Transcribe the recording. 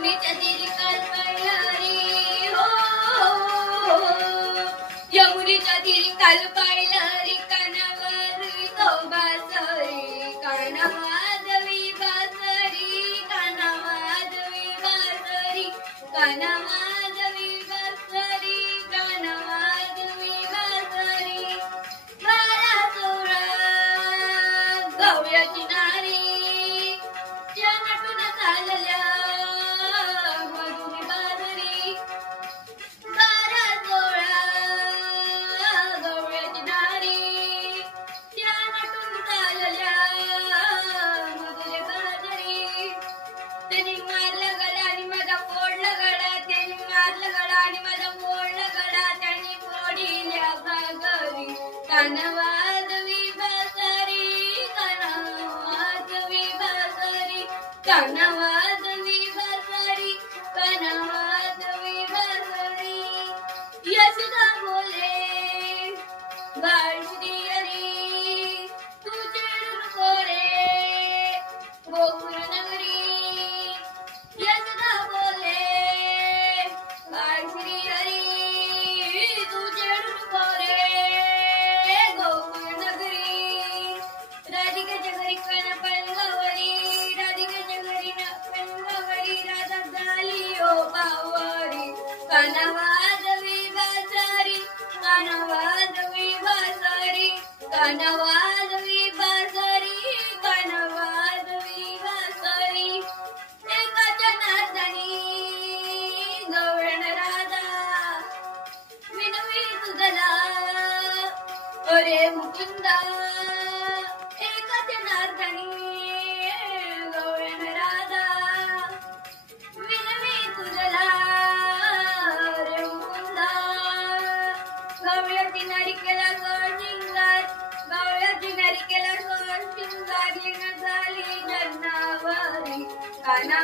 यमुनेच्या तीरी काल पाहिलं हो, यमुनेच्या तीरी काल पाहिलं रे कानावर तो बासरी, काना माधवी बासरी, काना माधवी बासरी, काना माधवी बासरी, काना माधवी बासरी. बारा चोरा गवळ्याची नारी त्या नटून चालल्या मधुरी बाजरी. बारा चोळा गवळ्याची नारी त्या नटून चालल्या मधुरी बाजरी. त्यांनी मारलं गडा आणि माझा फोडलं गडा, त्यांनी मारलं गडा आणि माझा फोडलं गडा, त्यांनी फोडिल्या घागरी. काना वाजवी बासरी, काना वाजवी बासरी, काना वाजवी बासरी, काना वाजवी बासरी. यशोदा बोले बाळ श्रीहरी तू चेडून कोरे गोकुळ नगरी. यशोदा बोले बाळ श्रीहरी तू चेडून कोरे गोकुळ नगरी. राधिकेच्या घरी कण पणगवली, राधिकेच्या घरी पणगवली, राधा झाली ओ बावरी. काना वाजवी बासरी, काना वाजवी बासरी, काना वाजवी बासरी, काना वाजवी बासरी. एकाच्या नादानी गवळण राधा विनवी तुझला अरे मुकुंदा. एकाच्या नादानी गवळण राधा विनवी तुझला अरे मुकुंदा. गवळ्याची नारी केला सोड शिंगार, गवळ्याची नारी केला सोड शिंगार, येणं झाली जन्नावरी. काना